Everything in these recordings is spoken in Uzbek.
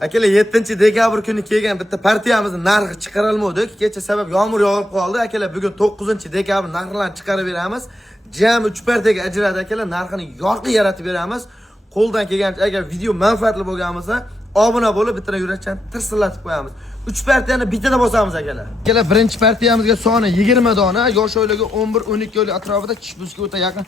Akalar 7-dekabr kuni kelgan bitta partiyamizni narxi chiqarilmadi. Kecha sabab yomg'ir yog'ib qoldi. Akalar bugun 9-dekabr narxlarni chiqarib beramiz. Jami 3 partiyaga ajradi akalar, narxini yorqin yaratib beramiz. Qo'ldan kelgancha agar video manfaatli bo'lgan bo'lsa, obuna bo'lib bitta yurakdan tirsillatib qo'yamiz. 3 partiyani bittada bosamiz akalar. Akalar birinchi partiyamizga soni 20 dona, yosh oilaga 11-12 oylik atrofida kishbusga o'ta yaqin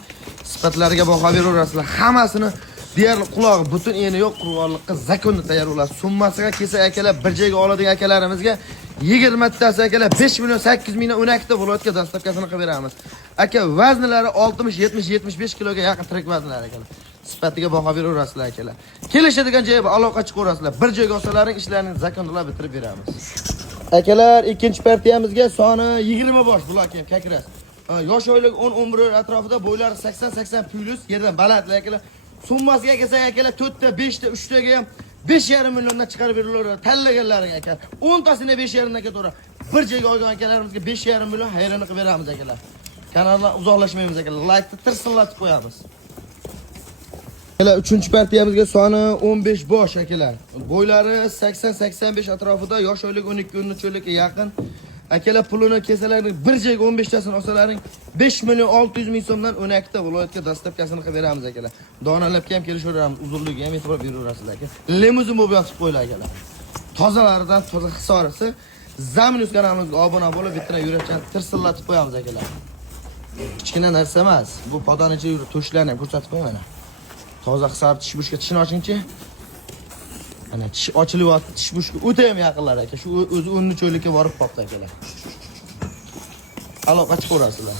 sifatlariga baho beraverasizlar. Hammasini deyarli qulog'i butun eni yo'q qurg'onlikqa zakonni tayyorlar. Summasiga kelsa akalar bir joyga oladigan akalarimizga 20 tasi akalar 5 million 800 ming 12 ta viloyatga dastavkasini qilib beramiz. Aka vaznlari 60, 70, 75 kiloga yaqin tirik vaznlar akalar. Sifatiga baho beraverasizlar akalar. Kelishadigan joyga aloqa chiqarasizlar. Bir joyga olsalaring ishlarini zakonlar bitirib beramiz. Akalar ikkinchi partiyamizga soni 20 bosh bular ham kakras. Yosh oilaga 10-11 atrofida bo'ylari 80-80 plus yerdan balandlar akalar. Summasiga kelsak akalar 4 ta, 5 ta, 3 taga ham 5,5 milliondan chiqarib beriladi. Tanlaganlaring aka. 10 tasini 5,5 dan ketaveradi. Bir joyga olgan akalarimizga 5,5 million hayrani qilib beramiz akalar. Kanaldan uzoqlashmaymiz akalar. Like-ni tirsillatib qo'yamiz. Akalar 3-partiyamizga soni 15 bosh akalar. Bo'ylari 80-85 atrofida, yosh oylik 12-13 oylikka yaqin. Akalar pulini kesalarning bir joyga 15 tasini olsalaring 5 million 600 ming so'mdan 12 ta viloyatga dastavkasini qilib beramiz akalar. Donalabga ham kelishaveramiz, uzunligiga ham e'tibor beraverasizlar aka. Limuzin bo'lib yotib qo'ylar akalar. Tozalaridan toza hisorisi. Zaminus kanalimizga obuna bo'lib, bitta yurakdan tirsillatib qo'yamiz akalar. Kichkina narsa emas. Bu podanicha yurib to'shlarni ham ko'rsatib qo'yaman. Toza hisor tish bushga tishini ochingchi. Ana tish ochilyapti, tish bushga o'ta ham yaqinlar aka. Shu o'zi 13 oylikka borib qopti akalar. Aloqa chiqarasizlar.